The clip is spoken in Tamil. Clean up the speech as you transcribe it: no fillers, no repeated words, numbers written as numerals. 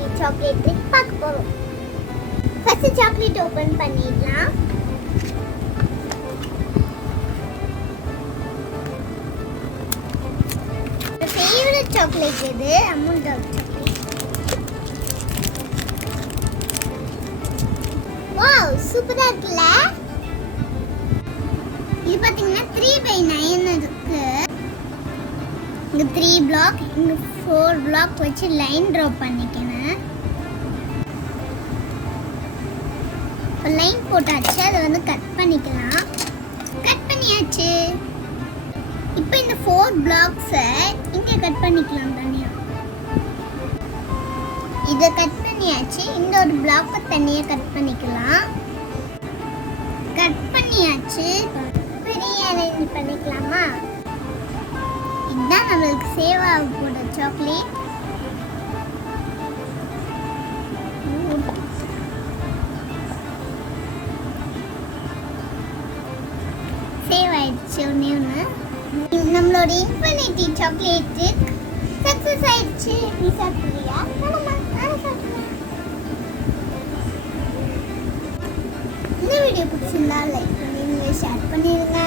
இன்ஃபினிட்டி சாக்லேட் ட்ரிக் பார்க்க போறோம். ஃபர்ஸ்ட் சாக்லேட் ஓபன் பண்ணிடலாம். ஃபேவரட் சாக்லேட் இது அமுல் டார்க் சாக்லேட். வாவ் சூப்பரா இருக்குல்ல. இது பாத்தீங்கன்னா 3/9 இருக்கு. இங்க 3 பிளாக், இங்க 4 பிளாக் வச்சு லைன் டிரா பண்ணிக்கணும். இப்போ லைன் போட்டாச்சு, அதை வந்து கட் பண்ணிக்கலாம். கட் பண்ணியாச்சு. இப்போ இந்த 4 பிளாக்ஸை இங்கே கட் பண்ணிக்கலாம் தனியாக. இதை கட் பண்ணியாச்சு. இந்த ஒரு பிளாக்கை தனியாக கட் பண்ணிக்கலாம். கட் பண்ணியாச்சு. பெரிய அரேஞ்ச் பண்ணிக்கலாமா? இதுதான் நம்மளுக்கு சேவ் ஆக போகிற சாக்லேட். சேவ் ஆயிடுச்சு ஒன்று ஒன்று. நம்மளோட இன்ஃபினிட்டி சாக்லேட் சக்ஸஸ் ஆயிடுச்சு. நீ சாப்பிடுறியா? இந்த வீடியோ பிடிச்சிருந்தா லைக் பண்ணிடுங்க, ஷேர் பண்ணிடுங்க.